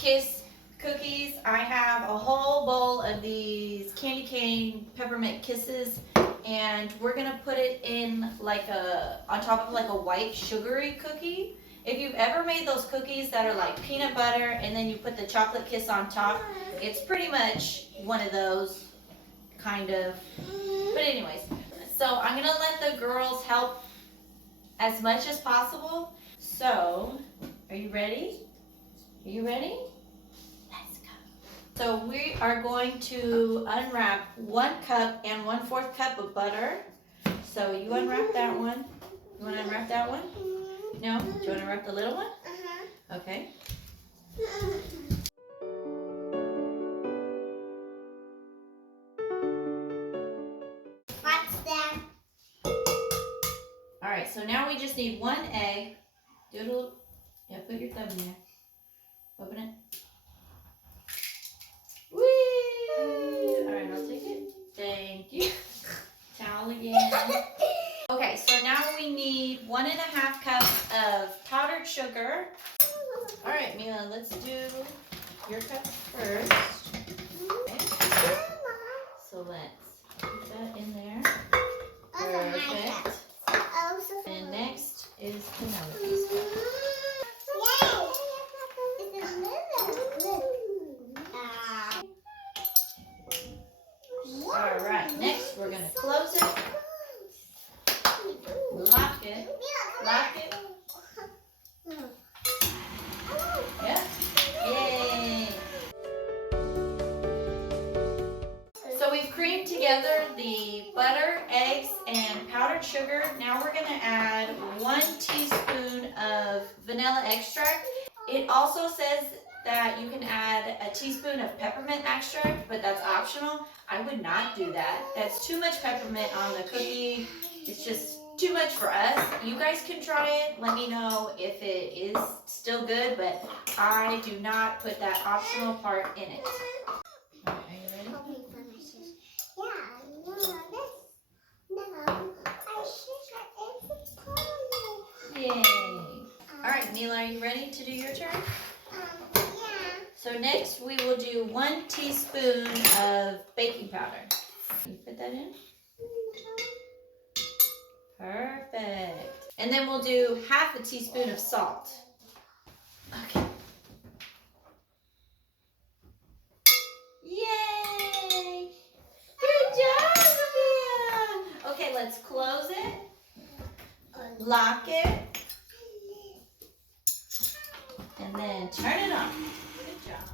Kiss cookies. I have a whole bowl of these candy cane peppermint kisses, and we're gonna put it in like on top of like a white sugary cookie. If you've ever made those cookies that are like peanut butter and then you put the chocolate kiss on top, it's pretty much one of those kind of. But anyways, so I'm gonna let the girls help as much as possible. So, are you ready? Are you ready? Let's go. So we are going to unwrap 1 cup and 1/4 cup of butter. So you unwrap that one. You want to unwrap that one? No? Do you want to unwrap the little one? Okay. What's that? All right, so now we just need 1 egg. Do it a little, yeah, put your thumb in there. Open it. Whee! All right, I'll take it. Thank you. Towel again. Okay, so now we need 1½ cup of powdered sugar. All right, Mila, let's do your cup first. Okay. So let's put that in there. Perfect. And next is Penelope's cup. All right, next we're gonna close it, lock it, yeah, yay. So we've creamed together the butter, eggs, and powdered sugar. Now we're gonna add 1 teaspoon of vanilla extract. It also says that you can add a teaspoon of peppermint extract, but that's optional. I would not do that. That's too much peppermint on the cookie. It's just too much for us. You guys can try it. Let me know if it is still good, but I do not put that optional part in it. Are you ready? Yay. All right, Mila, are you ready to do your turn? So next we will do 1 teaspoon of baking powder. Can you put that in? Perfect. And then we'll do 1/2 teaspoon of salt. Okay. Yay! Good job, Sophia! Okay, let's close it. Lock it. And then turn it on.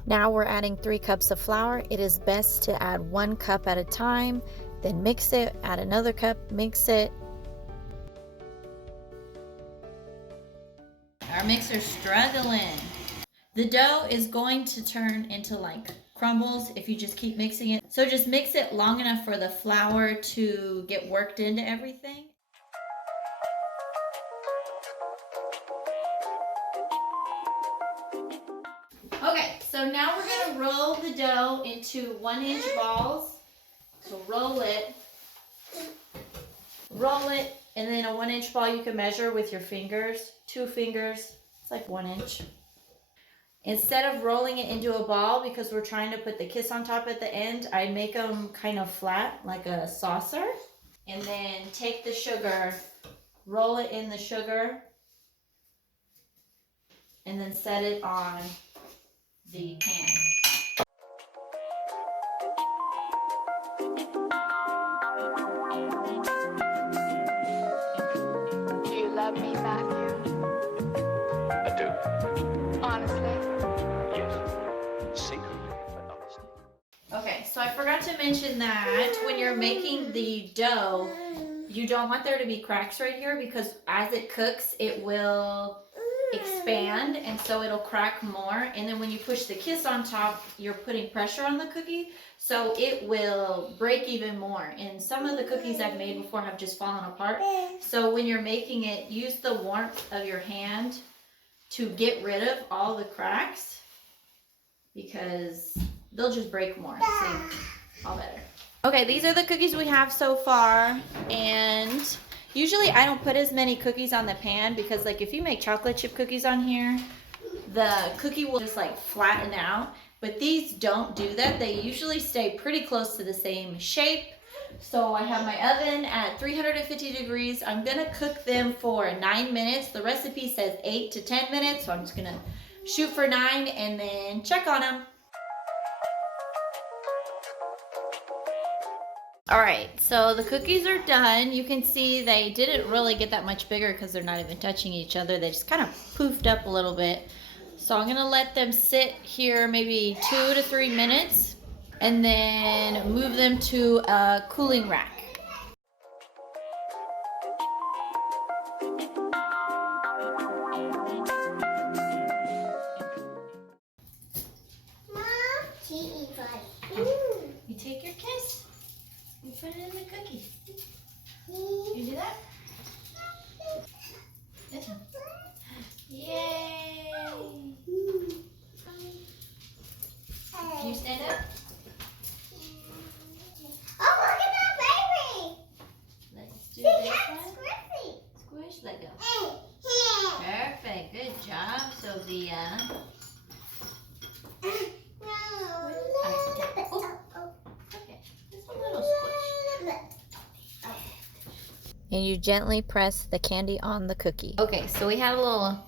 Now we're adding 3 cups of flour. It is best to add 1 cup at a time, then mix it, add another cup, mix it. Our mixer's struggling. The dough is going to turn into like crumbles if you just keep mixing it. So just mix it long enough for the flour to get worked into everything. Okay, so now we're gonna roll the dough into 1-inch balls. So roll it, and then a 1-inch ball you can measure with your fingers, 2 fingers, it's like 1 inch. Instead of rolling it into a ball, because we're trying to put the kiss on top at the end, I make them kind of flat, like a saucer. And then take the sugar, roll it in the sugar, and then set it on the pan. Do you love me, Matthew? I do. Honestly? Yes. Secretly, but honestly. Okay, so I forgot to mention that when you're making the dough, you don't want there to be cracks right here, because as it cooks, it will expand, and so it'll crack more. And then when you push the kiss on top, you're putting pressure on the cookie, so it will break even more. And some of the cookies I've made before have just fallen apart. So when you're making it, use the warmth of your hand to get rid of all the cracks, because they'll just break more. See, all better. Okay, these are the cookies we have so far, and usually I don't put as many cookies on the pan, because like if you make chocolate chip cookies on here, the cookie will just like flatten out. But these don't do that. They usually stay pretty close to the same shape. So I have my oven at 350 degrees. I'm gonna cook them for 9 minutes. The recipe says 8 to 10 minutes, so I'm just gonna shoot for 9 and then check on them. All right, so the cookies are done. You can see they didn't really get that much bigger because they're not even touching each other. They just kind of poofed up a little bit. So I'm gonna let them sit here maybe 2 to 3 minutes and then move them to a cooling rack. You take your kiss, you put it in the cookie. You do that? This one. Yay! Can you stand up? Oh, look at that baby! Let's do She this gets one. squiffy. Squish, let go. Perfect, good job, Sophia. Okay, just a little squish. And you gently press the candy on the cookie. Okay, so we had a little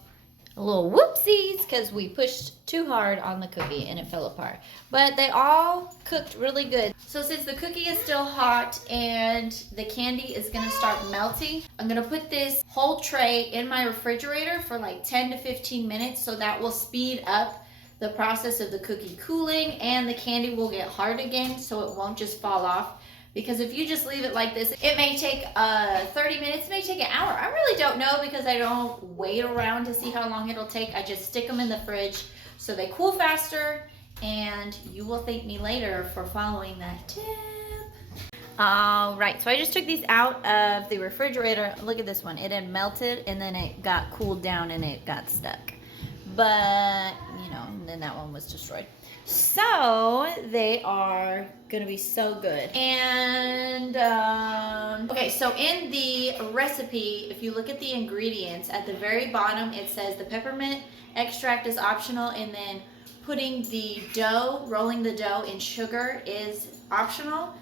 whoopsies because we pushed too hard on the cookie and it fell apart. But they all cooked really good. So since the cookie is still hot and the candy is gonna start melting, I'm gonna put this whole tray in my refrigerator for like 10 to 15 minutes, so that will speed up the process of the cookie cooling and the candy will get hard again so it won't just fall off. Because if you just leave it like this, it may take 30 minutes, it may take an hour. I really don't know because I don't wait around to see how long it'll take. I just stick them in the fridge so they cool faster, and you will thank me later for following that tip. All right, so I just took these out of the refrigerator. Look at this one. It had melted and then it got cooled down and it got stuck. But, you know, and then that one was destroyed. So they are gonna be so good. And okay, so in the recipe, if you look at the ingredients at the very bottom, it says the peppermint extract is optional, and then putting the dough, rolling the dough in sugar is optional.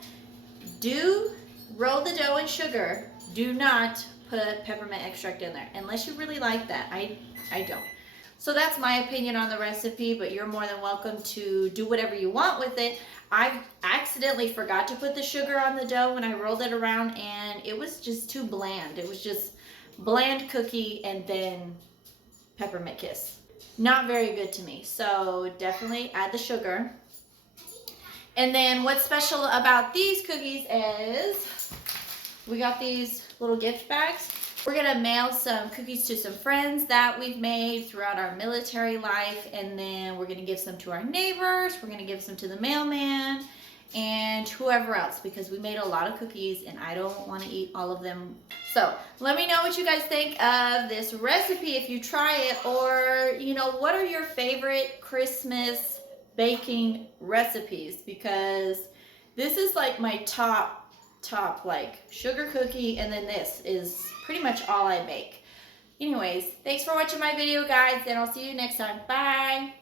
Do roll the dough in sugar. Do not put peppermint extract in there unless you really like that. I don't. So that's my opinion on the recipe, but you're more than welcome to do whatever you want with it. I accidentally forgot to put the sugar on the dough when I rolled it around, and it was just too bland. It was just bland cookie and then peppermint kiss. Not very good to me. So definitely add the sugar. And then what's special about these cookies is we got these little gift bags. We're gonna mail some cookies to some friends that we've made throughout our military life, and then we're gonna give some to our neighbors, we're gonna give some to the mailman, and whoever else, because we made a lot of cookies and I don't wanna eat all of them. So let me know what you guys think of this recipe if you try it, or you know, what are your favorite Christmas baking recipes, because this is like my top like sugar cookie, and then this is pretty much all I bake. Anyways, thanks for watching my video, guys, and I'll see you next time. Bye.